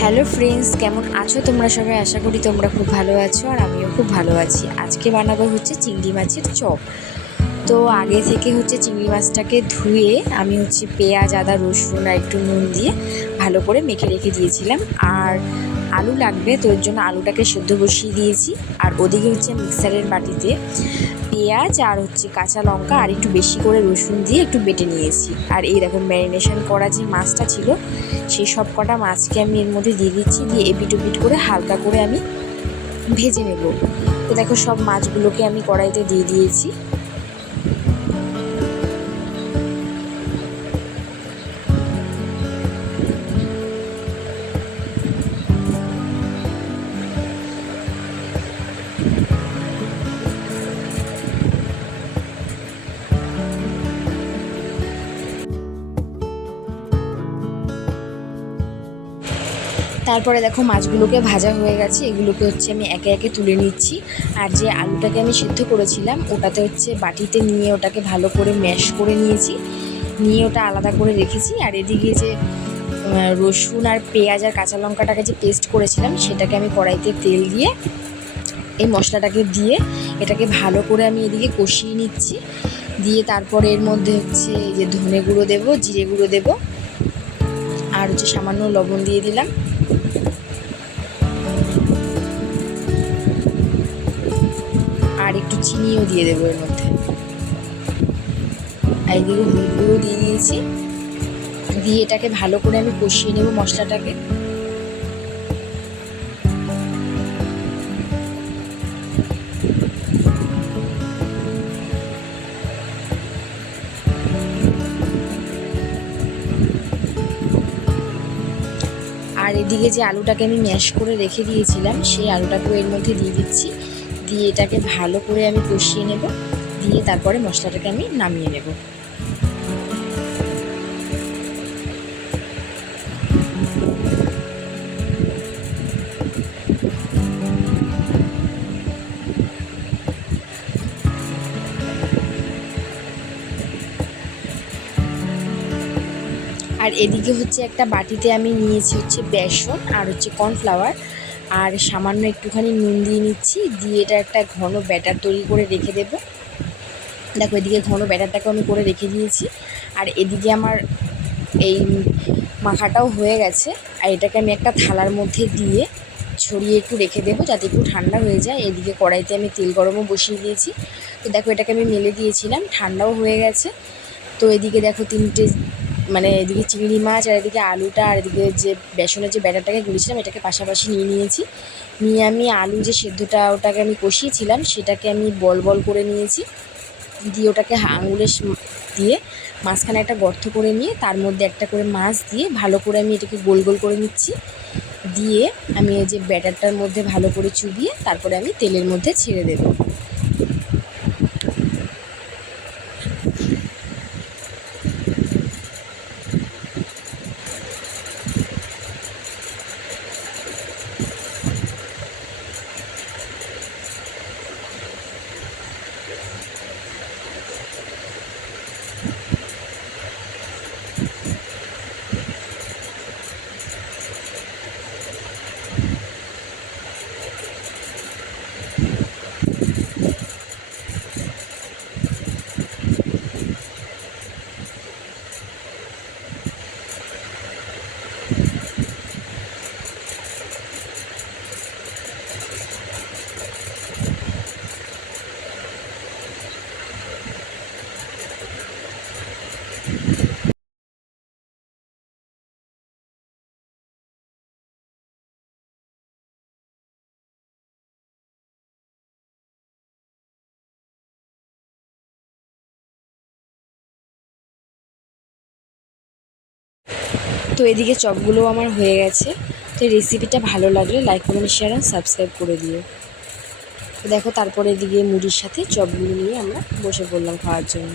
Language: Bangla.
হ্যালো ফ্রেন্ডস, কেমন আছো তোমরা সবাই? আশা করি তোমরা খুব ভালো আছো আর আমিও খুব ভালো আছি। আজকে বানাবো হচ্ছে চিংড়ি মাছের চপ। তো আগে থেকে হচ্ছে চিংড়ি মাছটাকে ধুয়ে আমি হচ্ছে পেঁয়াজ, আদা, রসুন আর একটু নুন দিয়ে ভালো করে মেখে রেখে দিয়েছিলাম। আর আলু লাগবে, তো এর জন্য আলুটাকে সেদ্ধ বসিয়ে দিয়েছি। আর ওদিকে হচ্ছে মিক্সারের বাটিতে পেঁয়াজ আর হচ্ছে কাঁচা লঙ্কা আর একটু বেশি করে রসুন দিয়ে একটু বেটে নিয়েছি। আর এই দেখো ম্যারিনেশন করা যে মাছটা ছিল সেই সব কটা মাছকে আমি এর মধ্যে দিয়ে দিচ্ছি, দিয়ে এপিট ওপিট করে হালকা করে আমি ভেজে নেব। তো দেখো সব মাছগুলোকে আমি কড়াইতে দিয়ে দিয়েছি। তারপরে দেখো মাছগুলোকে ভাজা হয়ে গেছে, এগুলোকে হচ্ছে আমি একে একে তুলে নিচ্ছি। আর যে আলুটাকে আমি সিদ্ধ করেছিলাম ওটাতে হচ্ছে বাটিতে নিয়ে ওটাকে ভালো করে ম্যাশ করে নিয়েছি, নিয়ে ওটা আলাদা করে রেখেছি। আর এদিকে যে রসুন আর পেঁয়াজ আর কাঁচা লঙ্কাটাকে যে পেস্ট করেছিলাম সেটাকে আমি কড়াইতে তেল দিয়ে এই মশলাটাকে দিয়ে এটাকে ভালো করে আমি এদিকে কষিয়ে নিচ্ছি। দিয়ে তারপরে এর মধ্যে হচ্ছে যে ধনে গুঁড়ো দেবো, জিরে গুঁড়ো দেবো, আর হচ্ছে সামান্য লবণ দিয়ে দিলাম। আর একটু চিনিও দিয়ে দেবো এর মধ্যে। আর এদিকে হলুদ গুঁড়ো দিয়ে দিয়েছি, দিয়ে এটাকে ভালো করে আমি কষিয়ে নেব মশলাটাকে। আর এদিকে যে আলুটাকে আমি ম্যাশ করে রেখে দিয়েছিলাম সেই আলুটাকেও এর মধ্যে দিয়ে দিচ্ছি, দিয়ে এটাকে ভালো করে আমি কষিয়ে নেব। দিয়ে তারপরে মশলাটাকে আমি নামিয়ে নেব। আর এদিকে হচ্ছে একটা বাটিতে আমি নিয়েছি হচ্ছে বেসন আর হচ্ছে কর্নফ্লাওয়ার, আর সামান্য একটুখানি নুন দিয়ে নিচ্ছি, দিয়ে এটা একটা ঘন ব্যাটার তৈরি করে রেখে দেব। দেখো এদিকে ঘন ব্যাটারটাকে আমি করে রেখে দিয়েছি। আর এদিকে আমার এই মাখাটাও হয়ে গেছে। আর এটাকে আমি একটা থালার মধ্যে দিয়ে ছড়িয়ে একটু রেখে দেবো যাতে একটু ঠান্ডা হয়ে যায়। এদিকে কড়াইতে আমি তেল গরমও বসিয়ে দিয়েছি। তো দেখো এটাকে আমি মেলে দিয়েছিলাম, ঠান্ডাও হয়ে গেছে। তো এদিকে দেখো তিনটে মানে এদিকে চিংড়ি মাছ আর এদিকে আলুটা আর এদিকে যে বেসনের যে ব্যাটারটাকে গুলিয়েছিলাম এটাকে পাশাপাশি নিয়ে নিয়েছি। নিয়ে আমি আলু যে সেদ্ধটা ওটাকে আমি কষিয়েছিলাম সেটাকে আমি বল বল করে নিয়েছি, দিয়ে ওটাকে আঙুলের দিয়ে মাঝখানে একটা গর্ত করে নিয়ে তার মধ্যে একটা করে মাছ দিয়ে ভালো করে আমি এটাকে গোল গোল করে নিচ্ছি। দিয়ে আমি এই যে ব্যাটারটার মধ্যে ভালো করে চুবিয়ে তারপরে আমি তেলের মধ্যে ছেড়ে দেবো। তো এদিকে চপগুলোও আমার হয়ে গেছে। তো এই রেসিপিটা ভালো লাগলে লাইক, কমেন্ট, শেয়ার আর সাবস্ক্রাইব করে দিও। তো দেখো তারপরে এদিকে মুড়ির সাথে চপগুলো নিয়ে আমরা বসে পড়লাম খাওয়ার জন্য।